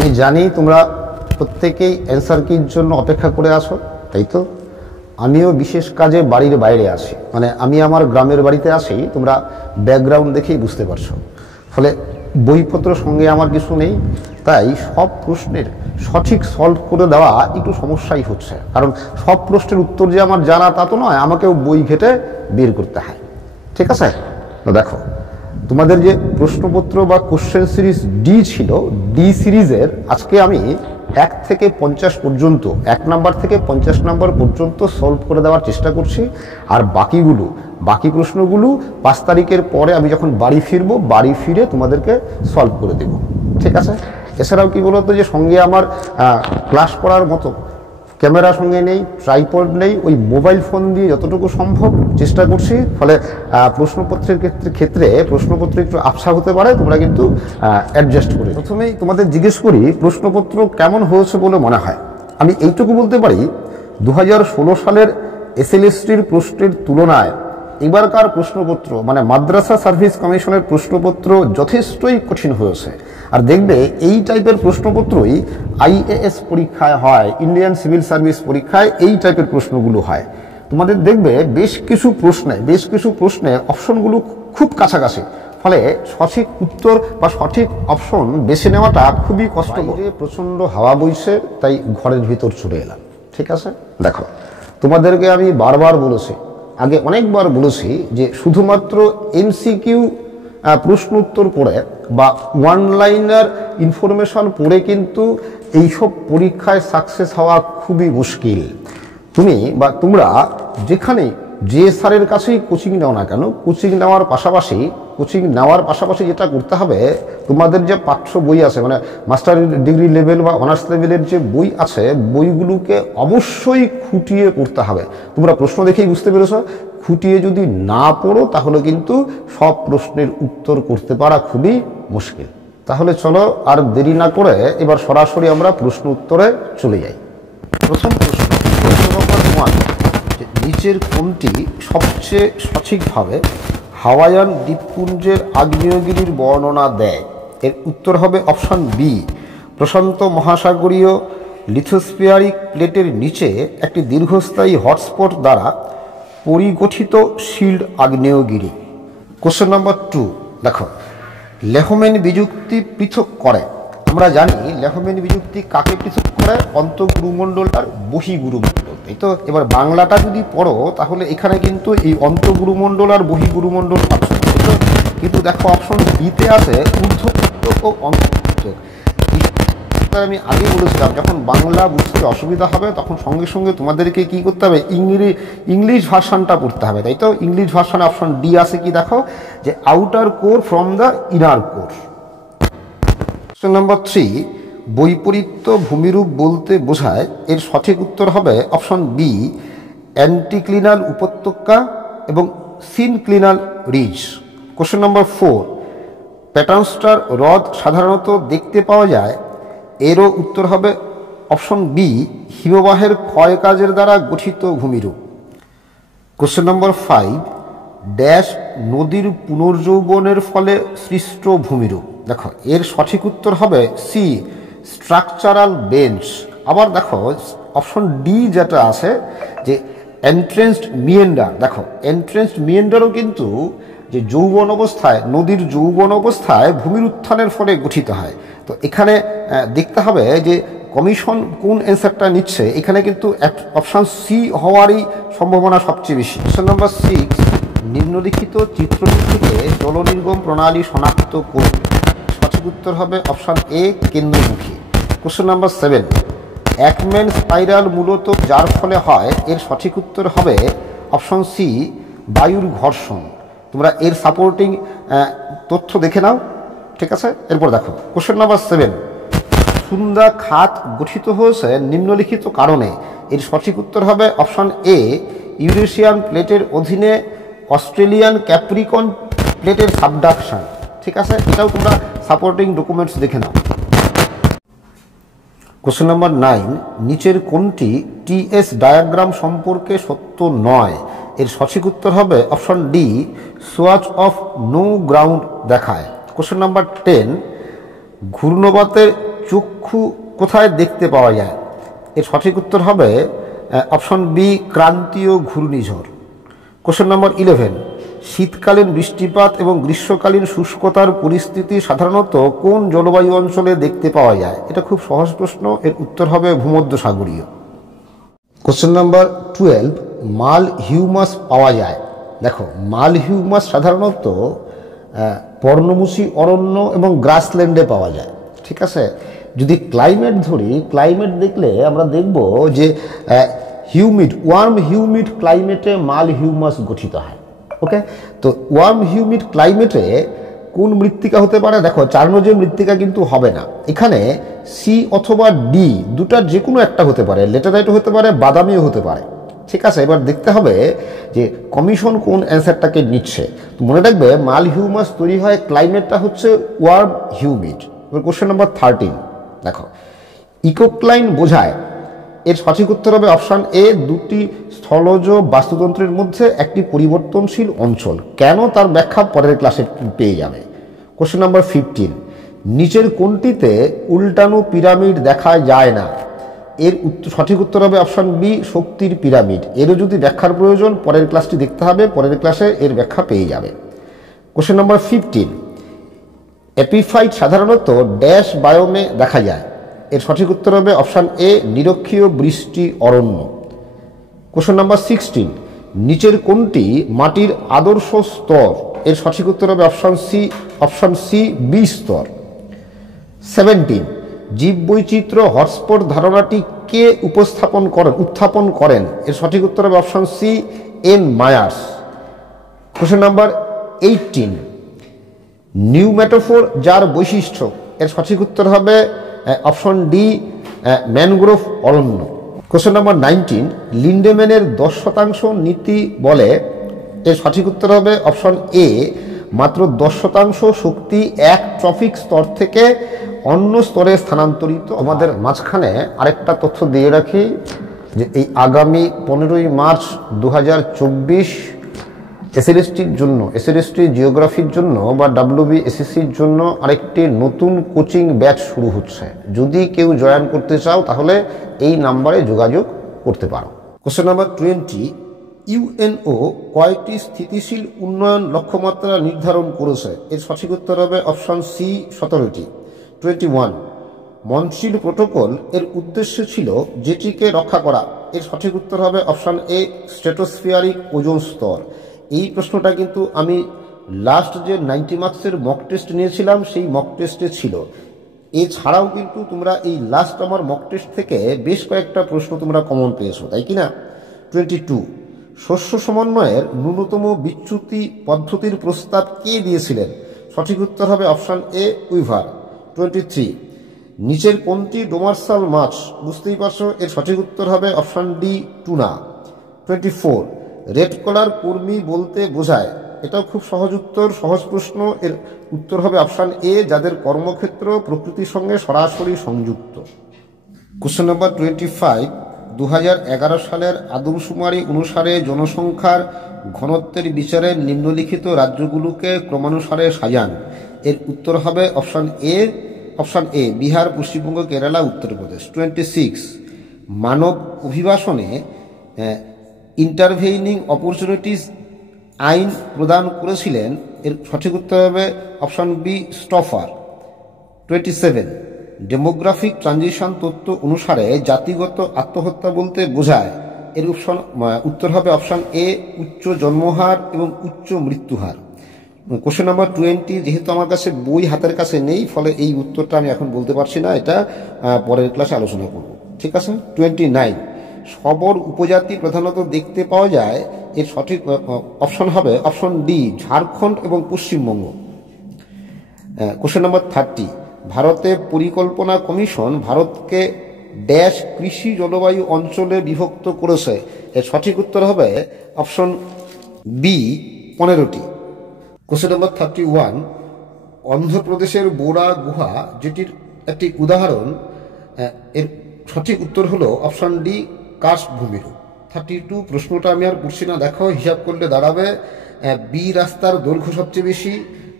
আমি জানি তোমরা প্রত্যেকেই অ্যান্সার কির জন্য অপেক্ষা করে আছো, তাই তো? আমিও বিশেষ কাজে বাড়ির বাইরে আছি, মানে আমি আমার গ্রামের বাড়িতে আসি, তোমরা ব্যাকগ্রাউন্ড দেখেই বুঝতে পারছো। ফলে বইপত্র সঙ্গে আমার কিছু নেই, তাই সব প্রশ্নের সঠিক সলভ করে দেওয়া একটু সমস্যাই হচ্ছে। কারণ সব প্রশ্নের উত্তর যে আমার জানা তা তো নয়, আমাকেও বই ঘেটে বের করতে হয়। ঠিক আছে? তো দেখো, তোমাদের যে প্রশ্নপত্র বা কোশ্চেন সিরিজ ডি ছিল, ডি সিরিজের আজকে আমি 1 থেকে 50 পর্যন্ত, 1 নাম্বার থেকে 50 নাম্বার পর্যন্ত সলভ করে দেওয়ার চেষ্টা করছি। আর বাকি প্রশ্নগুলো 5 তারিখের পরে আমি যখন বাড়ি ফিরবো, বাড়ি ফিরে তোমাদেরকে সলভ করে দেব। ঠিক আছে? এছাড়াও কি বলতো, যে সঙ্গে আমার ক্লাস করার মতো ক্যামেরা সঙ্গে নেই, ট্রাইপড নেই, ওই মোবাইল ফোন দিয়ে যতটুকু সম্ভব চেষ্টা করছি। ফলে প্রশ্নপত্রের ক্ষেত্রে প্রশ্নপত্র একটু আবছা হতে পারে, তোমরা কিন্তু অ্যাডজাস্ট করে। প্রথমেই তোমাদের জিজ্ঞেস করি, প্রশ্নপত্র কেমন হয়েছে বলে মনে হয়? আমি এইটুকু বলতে পারি, 2016 সালের এসএলএসটির প্রশ্নের তুলনায় এবারকার প্রশ্নপত্র, মানে মাদ্রাসা সার্ভিস কমিশনের প্রশ্নপত্র যথেষ্টই কঠিন হয়েছে। আর দেখবে এই টাইপের প্রশ্নপত্রই আইএএস পরীক্ষায় হয়, ইন্ডিয়ান সিভিল সার্ভিস পরীক্ষায় এই টাইপের প্রশ্নগুলো হয়। তোমাদের দেখবে বেশ কিছু প্রশ্নে অপশনগুলো খুব কাছাকাছি, ফলে সঠিক উত্তর বা সঠিক অপশন বেছে নেওয়াটা খুবই কষ্টকর। প্রচণ্ড হাওয়া বইছে, তাই ঘরের ভিতর চলে এলাম। ঠিক আছে? দেখো, তোমাদেরকে আমি বারবার বলেছি, আগে অনেকবার বলেছি, যে শুধুমাত্র এমসিকিউ প্রশ্ন উত্তর পড়ে বা ওয়ান লাইনার ইনফরমেশন পড়ে কিন্তু এইসব পরীক্ষায় সাকসেস হওয়া খুবই মুশকিল। তোমরা যেখানে যে স্যারের কাছেই কোচিং নাও না কেন, কোচিং নেওয়ার পাশাপাশি যেটা করতে হবে, তোমাদের যে পাঠ্য বই আছে, মানে মাস্টার ডিগ্রি লেভেল বা অনার্স লেভেলের যে বই আছে, বইগুলোকে অবশ্যই খুঁটিয়ে পড়তে হবে। তোমরা প্রশ্ন দেখেই বুঝতে পেরেছ, খুঁটিয়ে যদি না পড়ো তাহলে কিন্তু সব প্রশ্নের উত্তর করতে পারা খুবই মুশকিল। তাহলে চলো আর দেরি না করে এবার সরাসরি আমরা প্রশ্ন উত্তরে চলে যাই। প্রথম প্রশ্ন নম্বর 1, নিচের কোনটি সবচেয়ে সঠিকভাবে হাওয়াইয়ান দ্বীপপুঞ্জের আগ্নেয়গিরির বর্ণনা দেয়? এর উত্তর হবে অপশন বি, প্রশান্ত মহাসাগরীয় লিথোস্ফিয়ারিক প্লেটের নিচে একটি দীর্ঘস্থায়ী হটস্পট দ্বারা পরিগঠিত শিল্ড আগ্নেয়গিরি। কোশ্চেন নাম্বার 2, দেখো, লেহম্যান বিযুক্তি পৃথক করে। আমরা জানি লেহম্যান বিযুক্তি কাকে পৃথক করে? অন্তঃগুরুমণ্ডল আর বহিগুরুমণ্ডল, তাই তো? এবার বাংলাটা যদি পড়ো তাহলে এখানে কিন্তু এই অন্তঃগুরুমণ্ডল আর বহিগুরুমণ্ডল পাচ্ছ, তাই তো? কিন্তু দেখো অপশন বিতে আছে ঊর্ধ্বপৃত্তক ও অন্তঃপৃত্তক। আমি আগে বলেছিলাম, যখন বাংলা বুঝতে অসুবিধা হবে তখন সঙ্গে সঙ্গে তোমাদেরকে কি করতে হবে? ইংলিশ ভার্সানটা পড়তে হবে, তাই তো? ইংলিশ ভার্সানে অপশন ডি আছে কি দেখো, যে outer core from the inner core. Question number 3, বৈপরীত্য ভূমিরূপ বলতে বোঝায়। এর সঠিক উত্তর হবে অপশন বি, অ্যান্টিক্লিনাল উপত্যকা এবং সিনক্লিনাল রিজ। কোশ্চেন নাম্বার 4, প্যাটার্নস্টার হ্রদ সাধারণত দেখতে পাওয়া যায়। এরও উত্তর হবে অপশন বি, হিমবাহের ক্ষয়কাজের দ্বারা গঠিত ভূমিরূপ। কোশ্চেন নম্বর 5, ড্যাশ নদীর পুনর্যৌবনের ফলে সৃষ্ট ভূমিরূপ। দেখো এর সঠিক উত্তর হবে সি, স্ট্রাকচারাল বেঞ্চ। আবার দেখো অপশন ডি যেটা আছে, যে এন্ট্রেন্সড মিয়েন্ডার। দেখো এন্ট্রেন্সড মিয়েন্ডারও কিন্তু যে যৌবন অবস্থায়, নদীর যৌবন অবস্থায় ভূমির উত্থানের ফলে গঠিত হয়। তো এখানে দেখতে হবে যে কমিশন কোন অ্যান্সারটা নিচ্ছে। এখানে কিন্তু অপশান সি হওয়ারই সম্ভাবনা সবচেয়ে বেশি। কোশ্চেন নাম্বার 6, নিম্নলিখিত চিত্রটি থেকে জলনির্গম প্রণালী শনাক্ত করুন। সঠিক উত্তর হবে অপশান এ, কেন্দ্রমুখী। কোশ্চেন নাম্বার 7, একম্যান স্পাইরাল মূলত যার ফলে হয়। এর সঠিক উত্তর হবে অপশন সি, বায়ুর ঘর্ষণ। তোমরা এর সাপোর্টিং তথ্য দেখে নাও, ঠিক আছে? এরপর দেখো কোশ্চেন নাম্বার 7, সুন্দা খাত গঠিত হয়েছে নিম্নলিখিত কারণে। এর সঠিক উত্তর হবে অপশন এ, ইউরেশিয়ান প্লেটের অধীনে অস্ট্রেলিয়ান ক্যাপ্রিকন প্লেটের সাবডাকশন। ঠিক আছে, এটাও তোমরা সাপোর্টিং ডকুমেন্টস দেখে নাও। কোশ্চেন নাম্বার 9, নিচের কোনটি টিএস ডায়াগ্রাম সম্পর্কে সত্য নয়? এর সঠিক উত্তর হবে option D, swatch of no ground দেখায়। কোশ্চেন নাম্বার 10, ঘূর্ণবাতের চক্ষু কোথায় দেখতে পাওয়া যায়? এর সঠিক উত্তর হবে অপশন বি, ক্রান্তীয় ঘূর্ণিঝড়। কোশ্চেন নম্বর 11, শীতকালীন বৃষ্টিপাত এবং গ্রীষ্মকালীন শুষ্কতার পরিস্থিতি সাধারণত কোন জলবায়ু অঞ্চলে দেখতে পাওয়া যায়? এটা খুব সহজ প্রশ্ন, এর উত্তর হবে ভূমধ্যসাগরীয়। কোশ্চেন নম্বর 12, মাল হিউমাস পাওয়া যায়। দেখো, মাল হিউমাস সাধারণত পর্ণমোচী অরণ্য এবং গ্রাসল্যান্ডে পাওয়া যায়। ঠিক আছে, যদি ক্লাইমেট ধরি, ক্লাইমেট দেখলে আমরা দেখব যে হিউমিড, ওয়ার্ম হিউমিড ক্লাইমেটে মাল হিউমাস গঠিত হয়। ওকে, তো ওয়ার্ম হিউমিড ক্লাইমেটে কোন মৃত্তিকা হতে পারে? দেখো, চার্নোজের মৃত্তিকা কিন্তু হবে না, এখানে সি অথবা ডি দুটার যে কোনো একটা হতে পারে, লেটেরাইটও হতে পারে, বাদামিও হতে পারে। ঠিক আছে, এবার দেখতে হবে যে কমিশন কোন অ্যান্সারটাকে নিচ্ছে। তো মনে রাখবে, মাল হিউমাস তৈরি হয়, ক্লাইমেটটা হচ্ছে ওয়ার্ম হিউমিড। এবার কোশ্চেন নাম্বার 13, দেখো, ইকোক্লাইন বোঝায়, এর সঠিক উত্তর হবে অপশান এ, দুটি স্থলজ বাস্তুতন্ত্রের মধ্যে একটি পরিবর্তনশীল অঞ্চল। কেন, তার ব্যাখ্যা পরের ক্লাসে পেয়ে যাবে। কোশ্চেন নাম্বার 15, নিচের কোনটিতে উল্টানো পিরামিড দেখা যায় না? এর সঠিক উত্তর হবে অপশান বি, শক্তির পিরামিড। এরও যদি ব্যাখ্যার প্রয়োজন, পরের ক্লাসটি দেখতে হবে, পরের ক্লাসে এর ব্যাখ্যা পেয়ে যাবে। কোশ্চেন নাম্বার 15, এপিফাইট সাধারণত ড্যাশ বায়োমে দেখা যায়। এর সঠিক উত্তর হবে অপশান এ, নিরক্ষীয় বৃষ্টি অরণ্য। কোশ্চেন নাম্বার 16, নিচের কোনটি মাটির আদর্শ স্তর? এর সঠিক উত্তর হবে অপশান সি, বি স্তর। 17, জীববৈচিত্র্য হটস্পট ধারণাটি কে উত্থাপন করেন? এর সঠিক উত্তর হবে option C, N Myers. Question number 18, pneumatophore যার বৈশিষ্ট্য? এর সঠিক উত্তর হবে অপশন ডি, ম্যানগ্রোভ অরণ্য। কোশ্চেন নাম্বার 19, লিন্ডেম্যানের 10% নীতি বলে? এর সঠিক উত্তর হবে অপশন এ, মাত্র 10% শক্তি এক ট্রফিক স্তর থেকে অন্য স্তরে স্থানান্তরিত। আমাদের মাঝখানে আরেকটা তথ্য দিয়ে রাখি যে এই আগামী 15ই মার্চ 2024 এসএলএসটির জন্য, এসএলএসটি জিওগ্রাফির জন্য বা WBSSCর জন্য আরেকটি নতুন কোচিং ব্যাচ শুরু হচ্ছে। যদি কেউ জয়েন করতে চাও তাহলে এই নাম্বারে যোগাযোগ করতে পারো। কোশ্চেন নাম্বার 20, ইউএনও কয়টি স্থিতিশীল উন্নয়ন লক্ষ্যমাত্রা নির্ধারণ করেছে? এর সঠিক উত্তর হবে অপশন সি, 17টি। 21, মন্ট্রিল প্রোটোকল এর উদ্দেশ্য ছিল যেটিকে রক্ষা করা? এর সঠিক উত্তর হবে অপশন এ, স্ট্র্যাটোস্ফিয়ারিক ওজোন স্তর। এই প্রশ্নটা কিন্তু আমি লাস্ট যে 90 মার্কসের মক টেস্ট নিয়েছিলাম সেই মক টেস্টে ছিল। এছাড়াও কিন্তু তোমরা এই লাস্ট আমার মক টেস্ট থেকে বেশ কয়েকটা প্রশ্ন তোমরা কমন পেয়েছো, তাই কি না? 22, শস্য সমন্বয়ের ন্যূনতম বিচ্যুতি পদ্ধতির প্রস্তাব কে দিয়েছিলেন? সঠিক উত্তর হবে অপশন এ, উইভার। 23, নিচের কোনটি ডোমার্সাল মাছ? বুঝতেই পারছো, এর সঠিক উত্তর হবে অপশন ডি, টুনা। 24, রেড কলার কর্মী বলতে বোঝায়? এটাও খুব সহজ উত্তর, সহজ প্রশ্ন। এর উত্তর হবে অপশন এ, যাদের কর্মক্ষেত্র প্রকৃতির সঙ্গে সরাসরি সংযুক্ত। কোশ্চেন নাম্বার 25, 2011 সালের আদমশুমারি অনুসারে জনসংখ্যার ঘনত্বের বিচারে নিম্নলিখিত রাজ্যগুলোকে ক্রমানুসারে সাজান। এর উত্তর হবে অপশন এ, বিহার, পশ্চিমবঙ্গ, কেরালা, উত্তরপ্রদেশ। 26, মানব অভিবাসনে ইন্টারভেইনিং অপরচুনিটিস আইন প্রদান করেছিলেন? এর সঠিক উত্তর হবে option B, Stouffer. 27, demographic transition তত্ত্ব অনুসারে জাতিগত আত্মহত্যা বলতে বোঝায়? এর উত্তর হবে অপশন এ, উচ্চ জন্মহার এবং উচ্চ মৃত্যুহার। কোশ্চেন নাম্বার 20, যেহেতু আমার কাছে বই হাতের কাছে নেই ফলে এই উত্তরটা আমি এখন বলতে পারছি না, এটা পরের ক্লাসে আলোচনা করব। ঠিক আছে। 29, শবর উপজাতি প্রধানত দেখতে পাওয়া যায়? এর সঠিক অপশন হবে অপশন ডি, ঝাড়খণ্ড এবং পশ্চিমবঙ্গ। কোশ্চেন নাম্বার 30, ভারতের পরিকল্পনা কমিশন ভারতকে ড্যাশ কৃষি জলবায়ু অঞ্চলে বিভক্ত করেছে? এর সঠিক উত্তর হবে অপশন বি, 15টি। কোশ্চেন নাম্বার 31, অন্ধ্রপ্রদেশের বোরা গুহা যেটির একটি উদাহরণ, এর সঠিক উত্তর হলো অপশন ডি, কাশভূমিরূপ। 32, প্রশ্নটা আমি আর পড়ছি না, দেখো হিসাব করলে দাঁড়াবে বি রাস্তার দৈর্ঘ্য সবচেয়ে বেশি,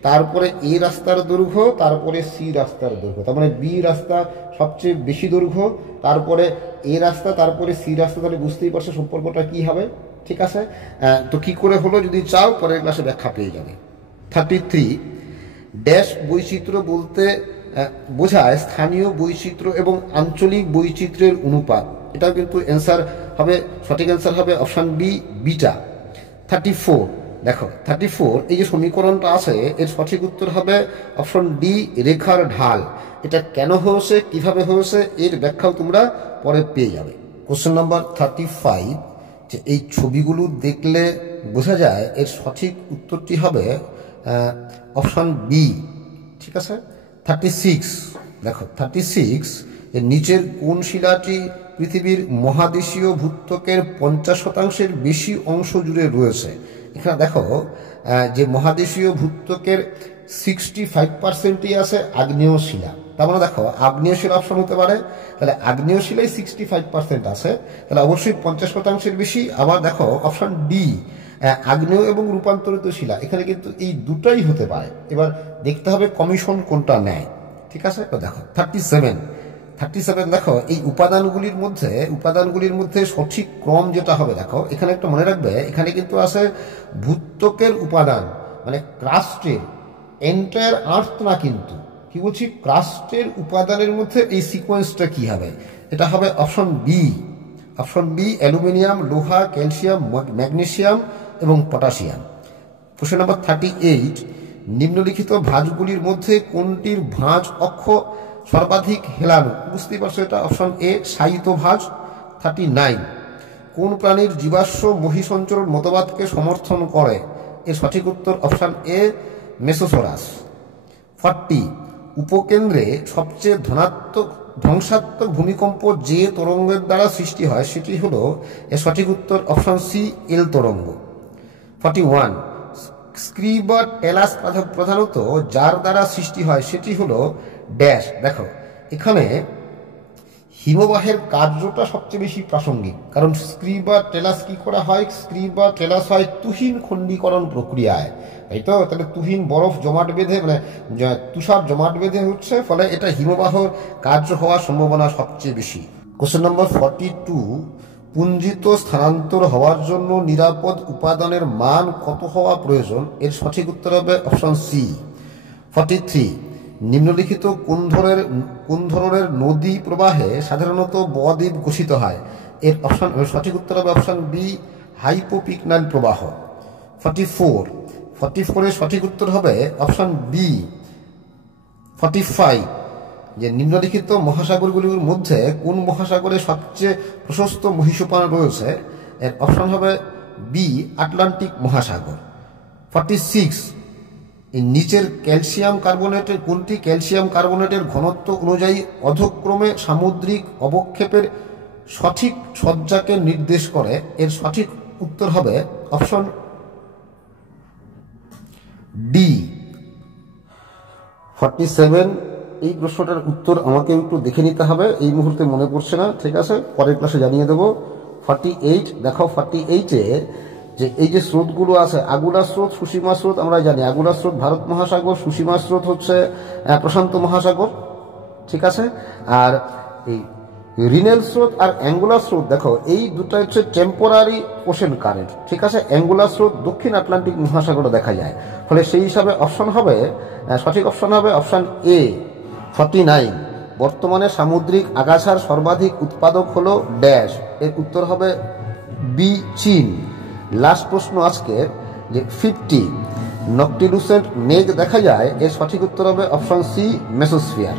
তারপরে এ রাস্তার দৈর্ঘ্য, তারপরে সি রাস্তার দৈর্ঘ্য, তার মানে বি রাস্তা সবচেয়ে বেশি দৈর্ঘ্য, তারপরে এ রাস্তা, তারপরে সি রাস্তা, তাহলে বুঝতেই পারছো সম্পর্কটা কি হবে। ঠিক আছে, তো কি করে হলো যদি চাও পরের ক্লাসে ব্যাখ্যা পেয়ে যাবে। 33 ড্যাশ বৈচিত্র্য বলতে বোঝায় স্থানীয় বৈচিত্র্য এবং আঞ্চলিক বৈচিত্র্যের অনুপাত। এটাও কিন্তু অ্যান্সার হবে, সঠিক অ্যান্সার হবে অপশান বি বিটা। 34 দেখো 34 এই যে সমীকরণটা আছে এর সঠিক উত্তর হবে অপশন ডি রেখার ঢাল। এটা কেন হয়েছে, কিভাবে হয়েছে, এর ব্যাখ্যাও তোমরা পরে পেয়ে যাবে। কোশ্চেন নাম্বার 35 যে এই ছবিগুলো দেখলে বোঝা যায় এর সঠিক উত্তরটি হবে অপশন বি। ঠিক আছে। 36 দেখো 36 এর নিচের কোন শিলাটি পৃথিবীর মহাদেশীয় ভূত্বকের 50% বেশি অংশ জুড়ে রয়েছে। এখানে দেখো যে মহাদেশীয় ভূত্বকের 65%ই আছে আগ্নেয় শিলা, তার মানে দেখো আগ্নেয় শিলা অপশন হতে পারে, তাহলে আগ্নেয় শিলাই 65% আছে, তাহলে অবশ্যই 50%-এর বেশি। আবার দেখো অপশন ডি আগ্নেয় এবং রূপান্তরিত শিলা, এখানে কিন্তু এই দুটাই হতে পারে। এবার দেখতে হবে কমিশন কোনটা নেয়। ঠিক আছে, তো দেখো 37 দেখো এই উপাদানগুলির মধ্যে সঠিক ক্রম যেটা হবে, দেখো এখানে একটা মনে রাখবে, এখানে কিন্তু আছে ভূত্বকের উপাদান মানে ক্রাস্টের, এন্টায়ার আর্থ না, কিন্তু কি বলছি ক্রাস্টের উপাদানের মধ্যে এই সিকোয়েন্সটা কি হবে, এটা হবে option B. Option B aluminium, লোহা, ক্যালসিয়াম, ম্যাগনেসিয়াম এবং পটাশিয়াম। প্রশ্ন নম্বর 38 নিম্নলিখিত ভাঁজগুলির মধ্যে কোনটির ভাঁজ অক্ষ সর্বাধিক হেলানো, বুঝতেই পারছো এটা অপশন এ শায়িত ভাঁজ। 39 কোন প্রাণীর জীবাশ্ম বহিঃসঞ্চরণ মতবাদকে সমর্থন করে, এর সঠিক উত্তর অপশন এ মেসোসরাস। 40 উপকেন্দ্রে সবচেয়ে ধ্বংসাত্মক ভূমিকম্প যে তরঙ্গের দ্বারা সৃষ্টি হয় সেটি হলো, এর সঠিক উত্তর অপশন সি এল তরঙ্গ। 41 স্ক্রি বা টেলাস প্রধানত যার দ্বারা সৃষ্টি হয় সেটি হলো ড্যাশ। দেখো এখানে হিমবাহের কার্যটা সবচেয়ে বেশি প্রাসঙ্গিক, কারণ স্ক্রি বা টেলাস কি করা হয়, স্ক্রি বা টেলাস হয় তুহিন খণ্ডীকরণ প্রক্রিয়ায়, তাই তো, তাহলে তুহিন বরফ জমাট বেঁধে মানে তুষার জমাট বেঁধে হচ্ছে, ফলে এটা হিমবাহর কার্য হওয়ার সম্ভাবনা সবচেয়ে বেশি। কোশ্চেন নম্বর 42 পুঞ্জিত স্থানান্তর হওয়ার জন্য নিরাপদ উপাদানের মান কত হওয়া প্রয়োজন, এর সঠিক উত্তর হবে অপশন সি। 43 নিম্নলিখিত কোন ধরনের নদী প্রবাহে সাধারণত বদ্বীপ গঠিত হয়, এর সঠিক উত্তর হবে অপশন বি হাইপোপিকনাল প্রবাহ। 44 এর সঠিক উত্তর হবে অপশন বি। 45 যে নিম্নলিখিত মহাসাগরগুলির মধ্যে কোন মহাসাগরে সবচেয়ে প্রশস্ত মহীসোপান রয়েছে, এর অপশন হবে বি আটলান্টিক মহাসাগর। 46 এই নিচের ক্যালসিয়াম কার্বনেটের কোনটি ক্যালসিয়াম কার্বনেটের ঘনত্ব অনুযায়ী অধক্রমে সামুদ্রিক অবক্ষেপের সঠিক সজ্জাকে নির্দেশ করে, এর সঠিক উত্তর হবে অপশন ডি। 47 এই প্রশ্নটার উত্তর আমাকে একটু দেখে নিতে হবে, এই মুহূর্তে মনে পড়ছে না, ঠিক আছে পরের ক্লাসে জানিয়ে দেবো। 48 দেখো 48-এ যে এই যে স্রোতগুলো আছে, আগুলা স্রোত, সুষিমা স্রোত, আমরা জানি আগুলা স্রোত ভারত মহাসাগর, সুষিমা স্রোত হচ্ছে প্রশান্ত মহাসাগর। ঠিক আছে, আর এই রিনেল স্রোত আর অ্যাঙ্গুলার স্রোত, দেখো এই দুটো হচ্ছে টেম্পোরারি ওশেন কারেন্ট। ঠিক আছে, অ্যাঙ্গুলার স্রোত দক্ষিণ আটলান্টিক মহাসাগরে দেখা যায়, ফলে সেই হিসাবে অপশন হবে, সঠিক অপশন হবে অপশন এ। 49 বর্তমানে সামুদ্রিক আগাছার সর্বাধিক উৎপাদক হলো ড্যাশ, এর উত্তর হবে বি চীন। লাস্ট প্রশ্ন আজকে যে 50 নকটিলুসেন্ট মেঘ দেখা যায়, এর সঠিক উত্তর হবে অপশন সি মেসোস্ফিয়ার।